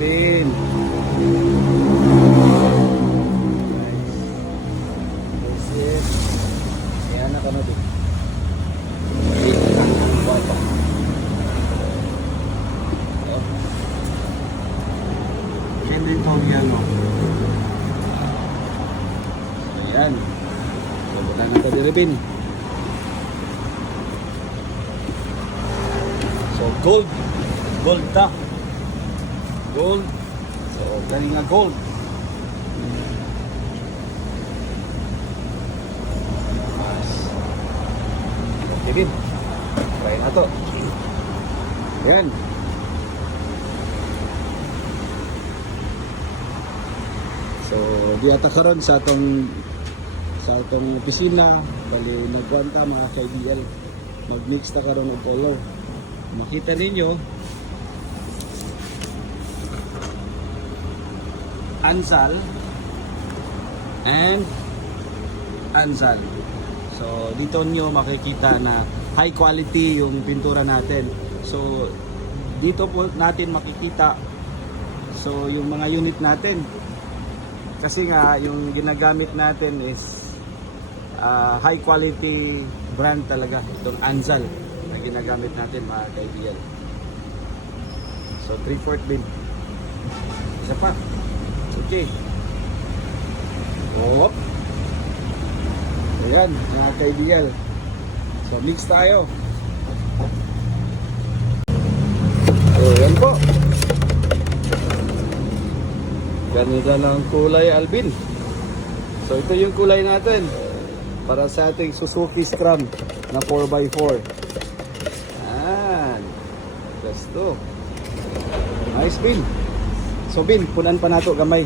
Alvin. Nice. Ayan na ka na din. Hindi ito yan o. Ayan. Wala na ka diribin. So gold. Gold ta. Gold. So galing nga gold. Mas. Diribin. Try na to. Ayan. So, di ata karon sa atong opisina, bali nagkuhan ta mga ka-IDL. Mag-mix ta karon og color. Makita ninyo Ansal and Ansal. So, dito nyo makikita na high quality yung pintura natin. So, dito po natin makikita yung mga unit natin. Kasi nga, yung ginagamit natin is high quality brand talaga. Itong Ansal na ginagamit natin mga kaibigan. So, 3/4 bin. Isa pa. Okay. Oh. Ayan, mga kaibigan. So, mix tayo. So, yan po. Ganito ng kulay, Alvin. So ito yung kulay natin para sa ating Suzuki Scrum na 4x4. Ayan. Gusto. Nice, Bin. So Bin, punan pa nato gamay.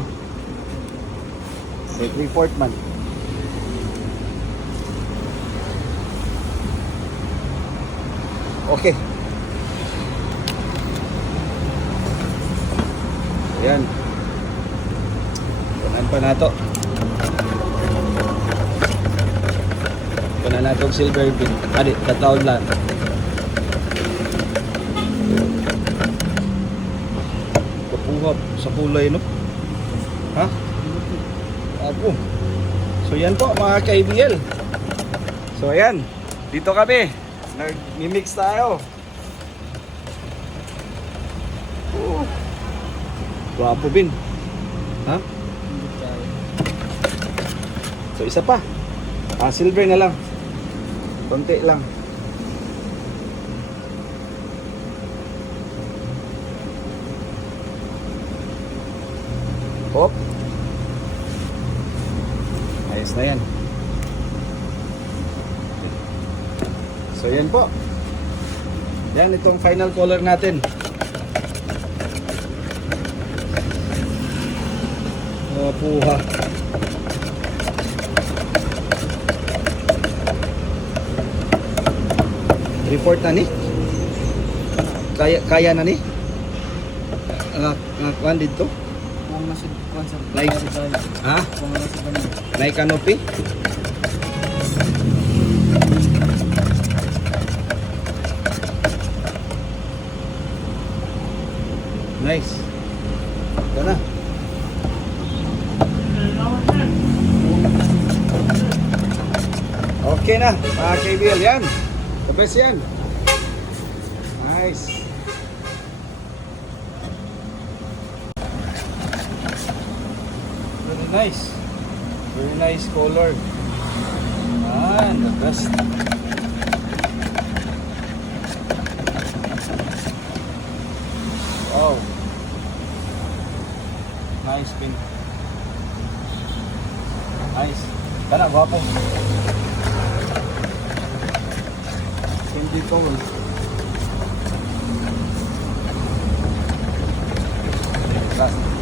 Say 3/4 man. Okay. Ayan. Punan pa nato. Punan nato silver bin. Adi, tatawag lang. Kapuhap sa kulay, no? Ha? Ako. So yan po mga ka-IBL. So ayan, dito kami. Nag-mix tayo. Guwapo, Bin. Ha? So isa pa. Silver na lang. Konti lang. Hop. Ayos na yan. So yan po. Yan itong final color natin. Puha. Report na ni? Kaya na ni? Kuhan dito? Kung nasa kuwan sa Like, ha? kung nasa banyo. Like canopy? Nice. Ito na. Okay na, mga KBL, yan. The best yan. Nice. Very nice. Very nice color. The best. Wow. Nice pink. Nice. Kana, guwapo. Hindi ko. Basta.